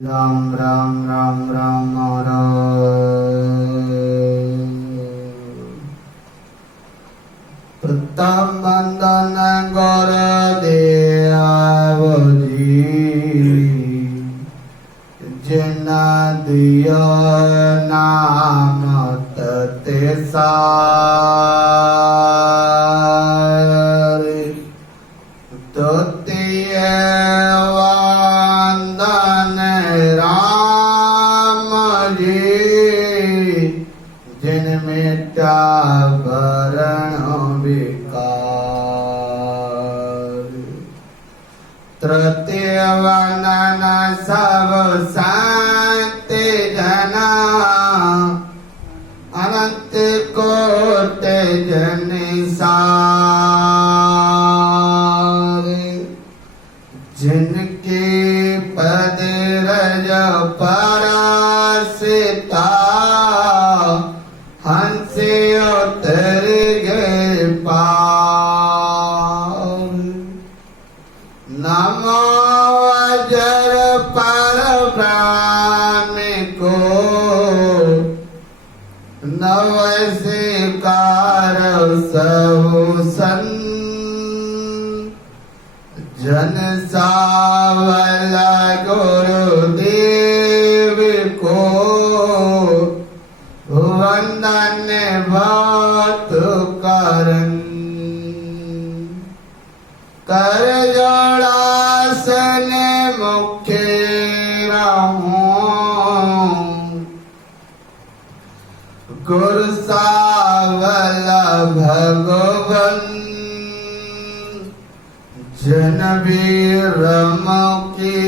राम राम राम राम प्रथम बंदन गौर देवजी जिन दियो नाम तते सारे द्वितीय वंदन राम जी जिन मिटा वरण विकार तृतीय वंदन सब संत जना अनंत कोट जन सारे जिनके पद रज परासिता हंस उतर गए पार नमो वज्र पर ब्रह्म को नवस्कार सब संत जन सावला गुरुदेव को वंदन बहुत करन कर जोड़ासन मुख्य रहूं गुरु सावला भगवन जन वीरम की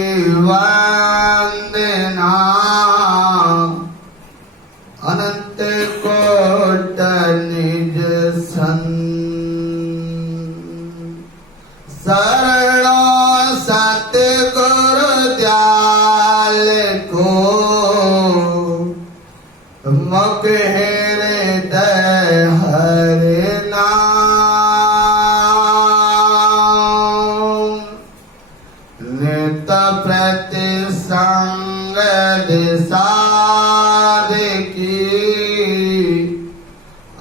वंदना अनंत कोट निज सन शरणो सतगुरु दयाल को मुख हृदय हरे नाम नित प्रति संग साधकी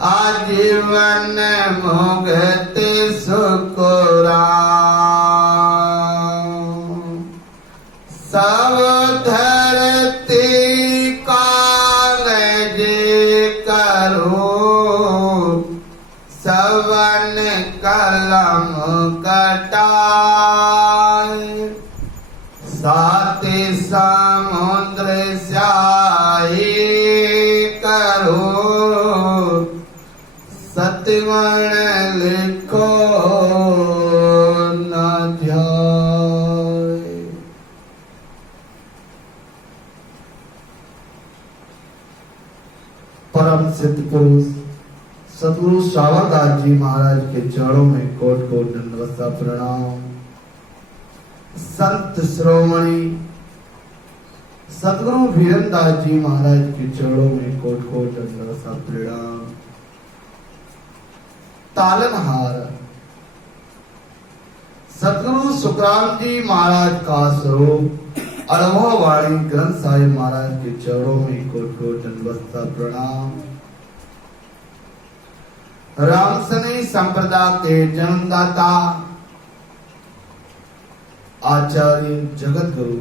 आजीवन मुक्त सुकुराम सब धरती कागज करो सवन कलम कटाए सात समुद्र स्याही करो सतवण लिखो न ध्याय परम सिद्ध पुरुष सतगुरु शावरदास जी महाराज के चरणों में कोट कोट दंडवत प्रणाम। संत श्रोमणी सतगुरु वीरदास जी महाराज के चरणों में कोट कोट दंडवत प्रणाम। तालनहार सतगुरु सुखराम जी महाराज का स्वरूप अनुभव वाणी ग्रंथ साहिब महाराज के चरणों में कोट कोट दंडवत प्रणाम। रामसनी संप्रदाय के जन्मदाता आचार्य जगत गुरु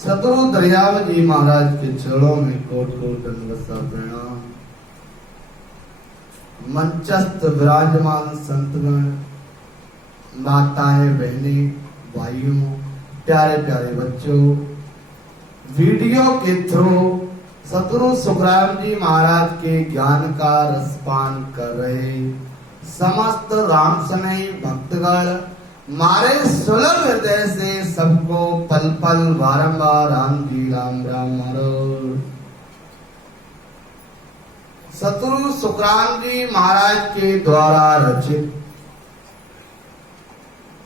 सतगुरु दरियाव जी महाराज के चरणों में कोट कोट दंडवत प्रणाम। मंचस्थ विराजमान संतगण माताएं बहनें भाइयों प्यारे प्यारे बच्चों वीडियो के थ्रू सतगुरु सुखराम जी महाराज के ज्ञान का रसपान कर रहे समस्त रामसनई भक्तगण मारे सुलभ हृदय से सबको पल पल बारंबार राम जी राम राम मारो। सतगुरु सुखराम जी महाराज के द्वारा रचित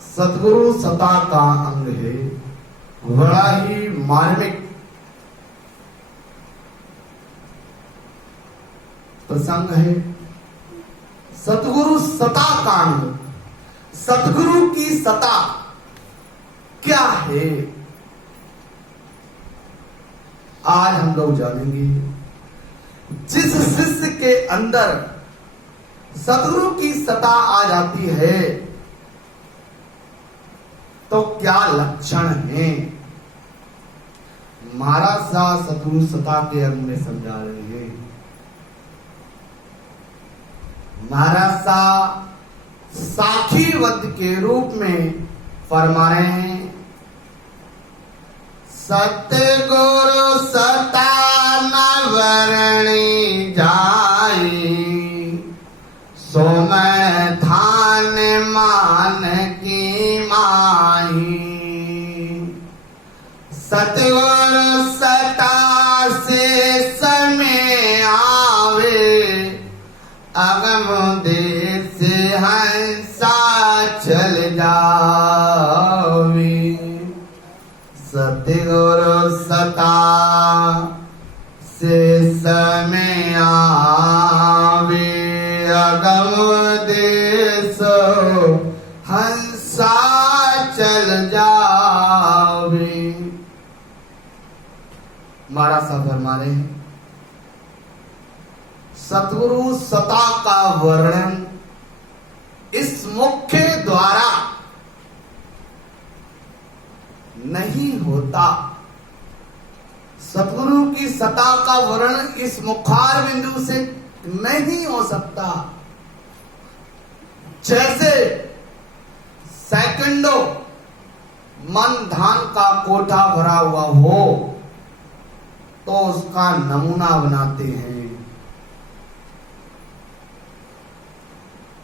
सतगुरु सता का अंग है बड़ा ही मार्मिक प्रसंग है। सतगुरु सता कांड सतगुरु की सता क्या है आज हम लोग जानेंगे जिस शिष्य के अंदर सद्गुरु की सत्ता आ जाती है तो क्या लक्षण है। महाराज साहब सद्गुरु सत्ता के अंग में समझा रहे हैं। महाराज साहब साखी वध के रूप में फरमा रहे हैं, सतगुरु सत्ता न वरणी जाई, सो मैं धान मान की माही। सतगुरु सत्ता से समय आवे, अगम देश से हंसा चल जावे। सतगुरु सत्ता से समय आवे, अगम देश हंसा चल जावे। महाराज साहब फरमा रहे हैं, सतगुरु सत्ता का वर्णन इस मुख्य द्वारा नहीं होता। सतगुरु की सत्ता का वर्णन इस मुखार बिंदु से नहीं हो सकता। जैसे सेकंडों मन धान का कोठा भरा हुआ हो तो उसका नमूना बनाते हैं।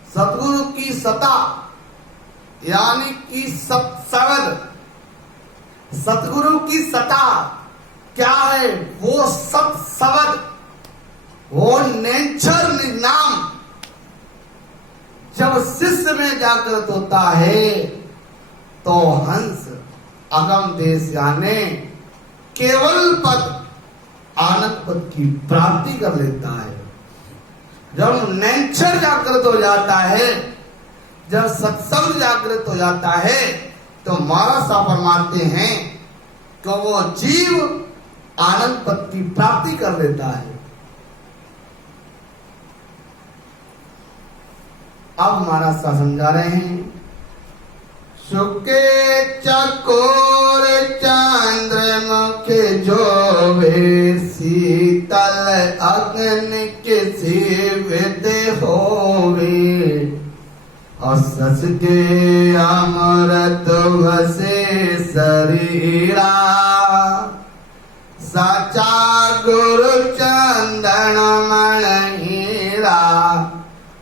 सतगुरु की सत्ता यानी कि सत्सवद, सतगुरु की सत्ता क्या है? वो सत्सवद, वो नेचर नाम जब शिष्य में जागृत होता है तो हंस अगम देश यानी केवल पद आनंद पद की प्राप्ति कर लेता है। जब नेचर जागृत हो जाता है, जब सत्संग जागृत हो जाता है तो महाराज साहब फरमाते हैं कि वो जीव आनंद पद की प्राप्ति कर लेता है। अब महाराज साहब समझा रहे हैं, सुके चकोर चंद्रमुख जोवे, शीतल अग्नि के सेवित होवे, असस के अमृत वसे शरीरा, साचा गुरु चंदन मन हीरा,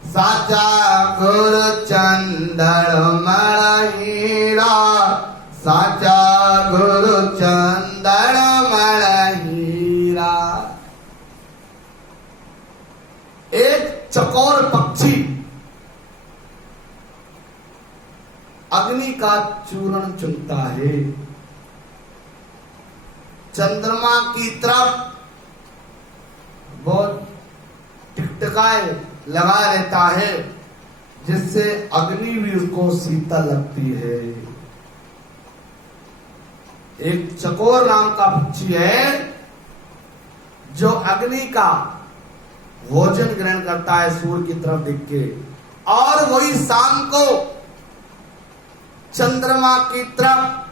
साचा गुरु चंदन मन हीरा, साचा गुरु चंदन मन हीरा। एक चकोर पक्षी अग्नि का चूर्ण चुनता है, चंद्रमा की तरफ बहुत टिकटिकाए लगा लेता है जिससे अग्नि भी उसको शीतल लगती है। एक चकोर नाम का पक्षी है जो अग्नि का भोजन ग्रहण करता है सूर्य की तरफ देख के, और वही शाम को चंद्रमा की तरफ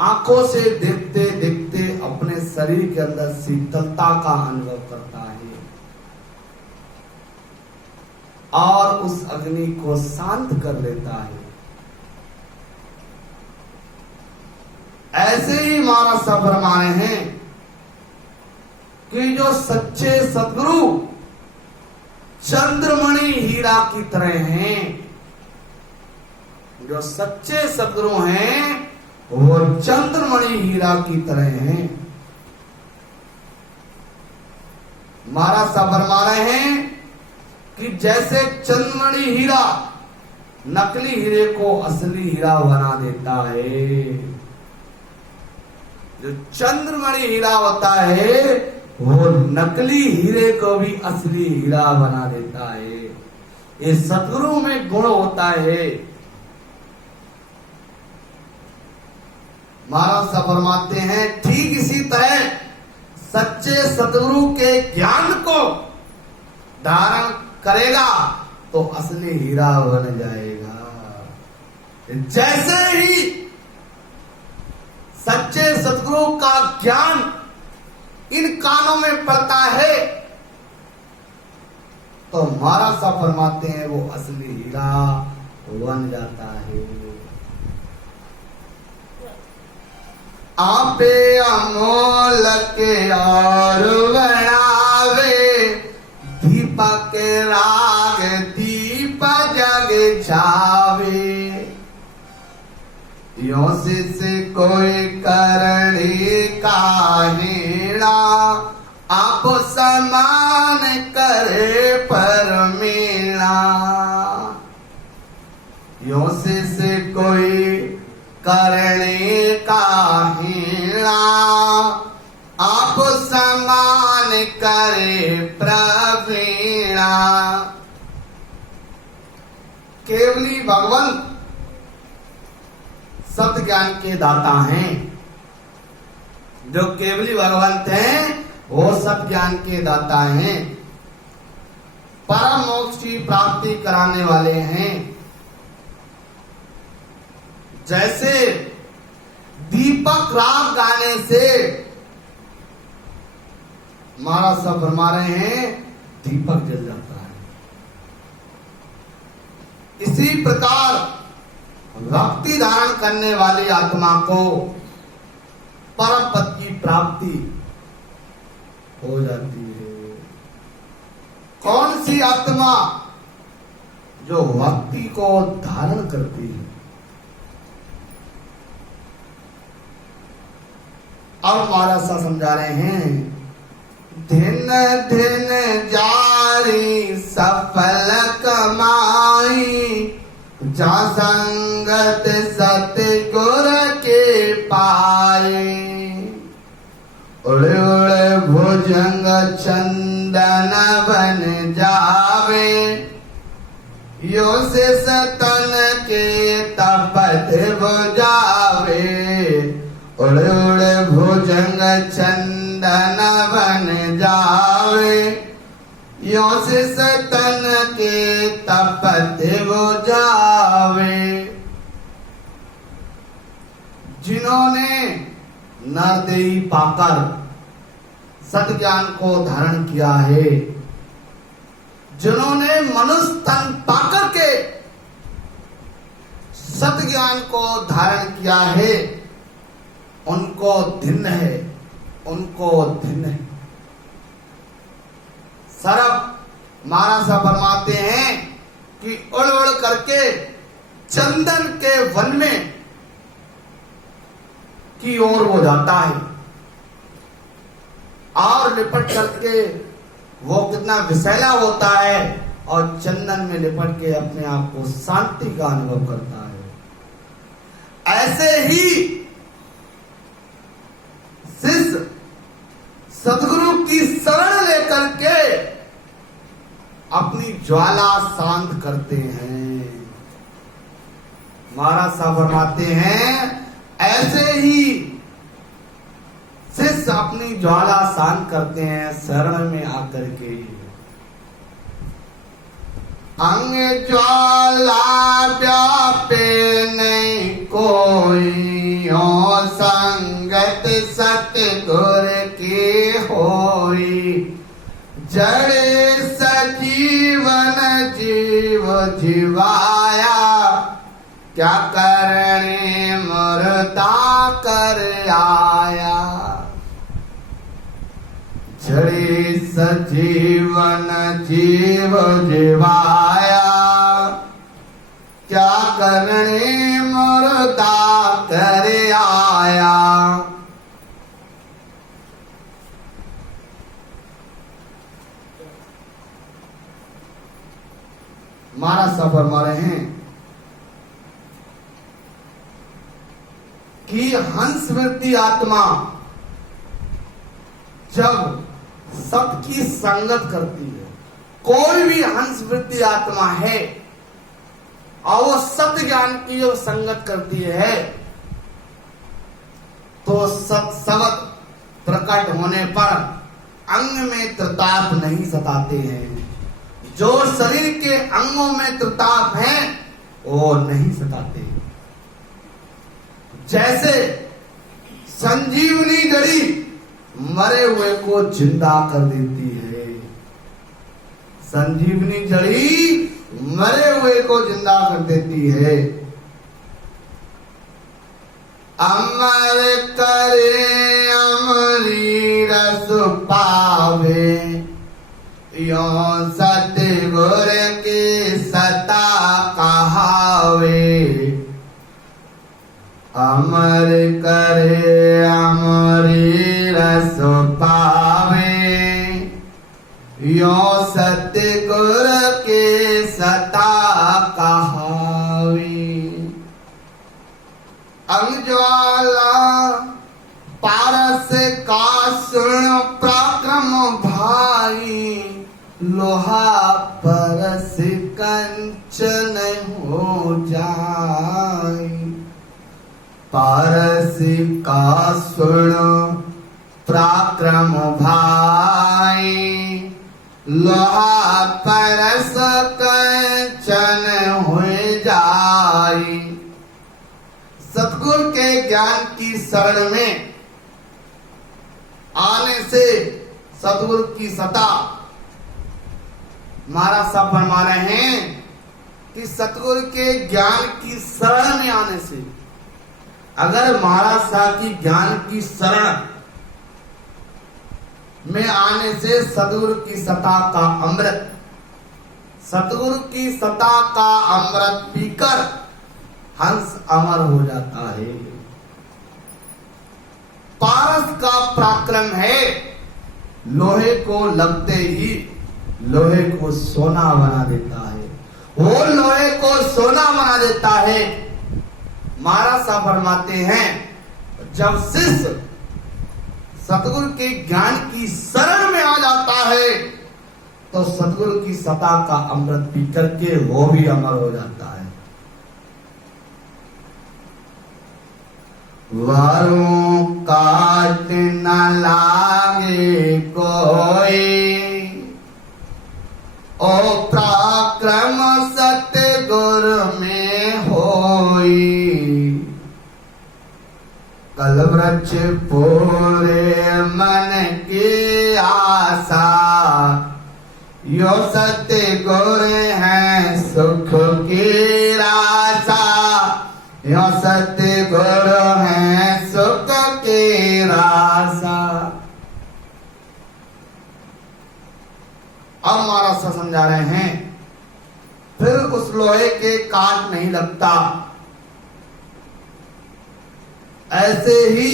आंखों से देखते देखते अपने शरीर के अंदर शीतलता का अनुभव करता है और उस अग्नि को शांत कर लेता है। ऐसे ही महाराज साहब फरमाए हैं कि जो सच्चे सद्गुरु चंद्रमणि हीरा की तरह हैं, जो सच्चे सद्गुरु हैं वो चंद्रमणि हीरा की तरह हैं। महाराज साहब फरमा रहे हैं कि जैसे चंद्रमणि हीरा नकली हीरे को असली हीरा बना देता है, जो चंद्रमणि हीरा होता है वो नकली हीरे को भी असली हीरा बना देता है। ये सद्गुरु में गुण होता है। महाराज साहब फरमाते हैं ठीक इसी तरह सच्चे सतगुरु के ज्ञान को धारण करेगा तो असली हीरा बन जाएगा। जैसे ही सच्चे सतगुरु का ज्ञान इन कानों में पड़ता है तो महाराज साहब फरमाते हैं वो असली हीरा बन जाता है। आपे अमोल के और बनावे दीपक राग दीप जग छावे। यो से कोई करणी काहिणा आप समान करे परमीणा। यो से कोई करणी काहिणा आप समान करे प्रवीणा। केवली भगवंत सत्य ज्ञान के दाता हैं। जो केवली भगवंत हैं वो सत्य ज्ञान के दाता हैं, परम मोक्ष की प्राप्ति कराने वाले हैं। जैसे दीपक राग गाने से महाराज साहब फरमा रहे हैं दीपक जल जाता है, इसी प्रकार भक्ति धारण करने वाली आत्मा को परम पद की प्राप्ति हो जाती है। कौन सी आत्मा? जो भक्ति को धारण करती है। अब महाराज साहब समझा रहे हैं दिन दिन जारी सफल कमाई जा संगत सतगुर के पाए। उड़े उड़े भुजंग चंदन बन जावे यो से सतन के तपत बुझावे। उड़े उड़े भुजंग चंदन बन जावे यो से सतन के तपत बुझावे। जिन्होंने नरदेही पाकर सत्य ज्ञान को धारण किया है, जिन्होंने मनुष्य तन पाकर के सत्य ज्ञान को धारण किया है, उनको धन्य है, उनको धन्य है। सरब महाराज साहब फरमाते हैं कि उड़ उड़ करके चंदन के वन में की ओर वो जाता है और लिपट करके वो कितना विषैला होता है और चंदन में लिपट के अपने आप को शांति का अनुभव करता है। ऐसे ही शिष्य सद्गुरु की शरण लेकर के अपनी ज्वाला शांत करते हैं। महाराज साहब फरमाते हैं ऐसे ही शिष्य अपनी ज्वाला शांत करते हैं शरण में आकर के। अंग ज्वाला व्यापे नहीं कोई हो संगत सतगुर की होई। जड़े सजीवन जीव जीवाया क्या करने मुर्दा कर आया। जड़े सजीवन जीव जीवाया क्या करने मुर्दा कर आया। महाराज साहब फरमा रहे हैं कि हंस वृत्ति आत्मा जब सबकी संगत करती है, कोई भी हंस वृत्ति आत्मा है और वो सत्य ज्ञान की जो संगत करती है तो सत्सवत प्रकट होने पर अंग में त्रिताप नहीं सताते हैं। जो शरीर के अंगों में त्रिताप हैं वो नहीं सताते। जैसे संजीवनी जड़ी मरे हुए को जिंदा कर देती है, संजीवनी जड़ी मरे हुए को जिंदा कर देती है। अमर करे अमरी रस पावे, यो सतगुर के सता कहावे। अमर करे अमरी रस पावे, यो सतगुर के सता कहावे। अंगज्वाला पारस का सुन पराक्रम भाई, लोहा परस कंचन हो जाए। पारस का सुन पराक्रम भाई, लोहा परस कंचन हो जाए। सतगुरु के ज्ञान की शरण में आने से सतगुरु की सता, महाराज साहब फरमा रहे हैं कि सतगुरु के ज्ञान की शरण में आने से, अगर महाराज साहब की ज्ञान की शरण में आने से सतगुरु की सता का अमृत, सतगुरु की सता का अमृत पीकर हंस अमर हो जाता है। पारस का पराक्रम है, लोहे को लगते ही लोहे को सोना बना देता है, वो लोहे को सोना बना देता है। महाराज साहब फरमाते हैं जब शिष्य सतगुरु के ज्ञान की शरण में आ जाता है तो सतगुरु की सता का अमृत पी करके वो भी अमर हो जाता है। वारों काट न लागे कोई, ओ पराक्रम सतगुरु में होई। कलवृक्ष पूरे मन की आशा, यो सतगुरु है सुख की राशा। यो सतगुरु है सुख की राशा। अब महाराज साहब समझा रहे हैं, फिर उस लोहे के काट नहीं लगता। ऐसे ही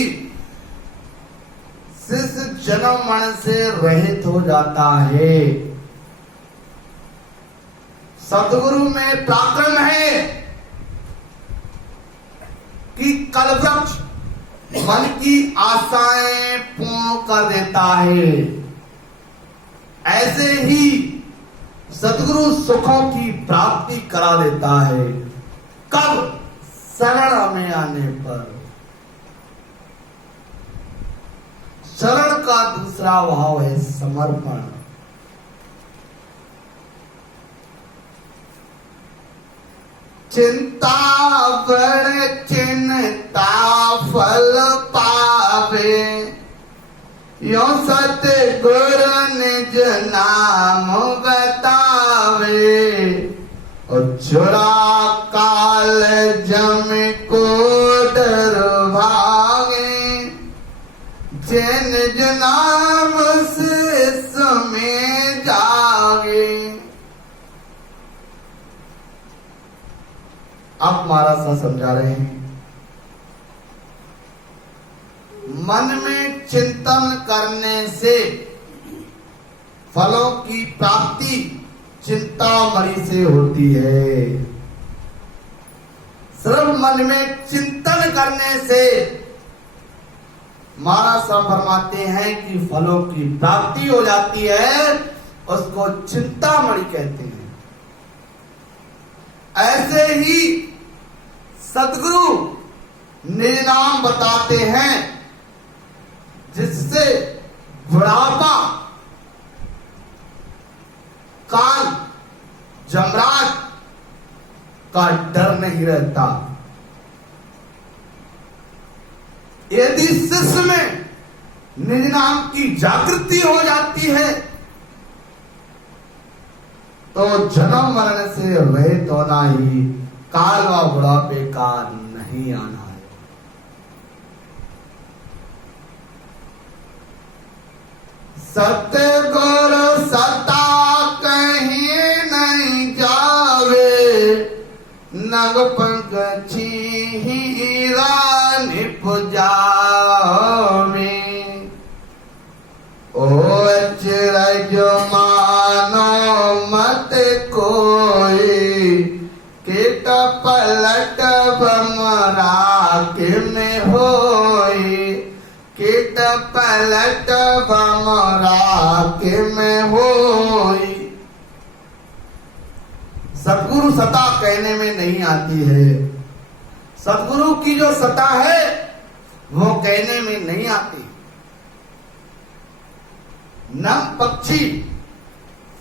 शिष्य जन्म मरण से रहित हो जाता है। सतगुरु में पराक्रम है कि कलवृक्ष मन की आशाएं पूर्ण कर देता है। ऐसे ही सतगुरु सुखों की प्राप्ति करा देता है। कब? शरण में आने पर। शरण का दूसरा भाव है समर्पण। चिंता बड़ चिंता फल पावे, यो सतगुरु निज नाम बतावे। और चुरा काल जम को डर भागे, जे निज नाम से समय जागे। अब महाराज साहब समझा रहे हैं, मन में चिंतन करने से फलों की प्राप्ति चिंतामणि से होती है। सिर्फ मन में चिंतन करने से महाराज साहब फरमाते हैं कि फलों की प्राप्ति हो जाती है, उसको चिंतामणि कहते हैं। ऐसे ही सद्गुरु निज नाम बताते हैं जिससे बुढ़ापा, काल, जमराज का डर नहीं रहता। यदि शिष्य में निज नाम की जागृति हो जाती है तो जन्म मरण से रहित होना ही काल व बुढ़ापे का नहीं आना है। सतगुरु सता कहीं नहीं जावे, नग पंख हीरा निपुजावे। ओ अचरज मानो मत कोई, कीट पलट भमरा के में होई, कीट पलट भमरा के में होई। सतगुरु सता कहने में नहीं आती है। सतगुरु की जो सता है वो कहने में नहीं आती। नंग पक्षी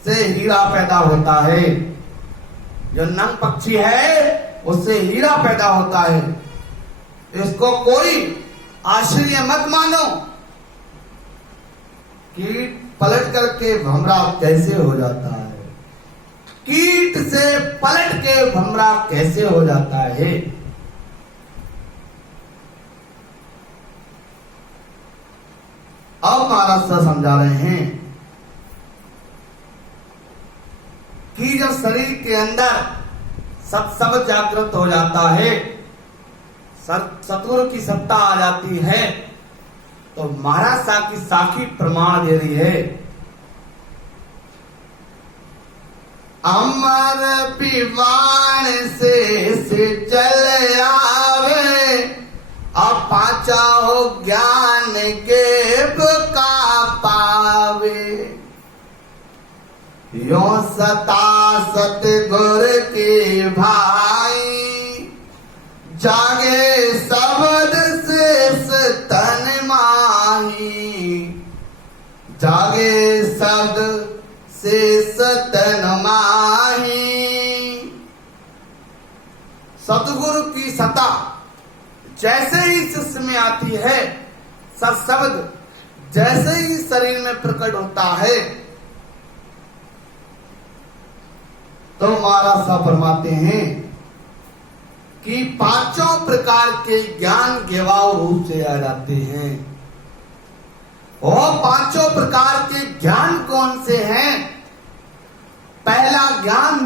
से हीरा पैदा होता है। जो नंग पक्षी है उससे हीरा पैदा होता है। इसको कोई आश्चर्य मत मानो। कीट पलट करके भमरा कैसे हो जाता है, कीट से पलट के भमरा कैसे हो जाता है। अब महाराज सर समझा रहे हैं कि जब शरीर के अंदर सत्संग जागृत हो जाता है, सतगुरु की सत्ता आ जाती है, तो महाराज साहब की साखी प्रमाण दे रही है। अमर पिवाण से चल आवे, अब पाचा हो ज्ञान के का पावे। यो सता सतगुर के भाई, जागे शब्द से तन माही, जागे शब्द से तन माही। सतगुरु की सता जैसे ही शिष्य में आती है, सत्शब्द जैसे ही शरीर में प्रकट होता है, तो महाराज साहब फरमाते हैं कि पांचों प्रकार के ज्ञान गेवाओ रूप से आ जाते हैं। और पांचों प्रकार के ज्ञान कौन से हैं? पहला ज्ञान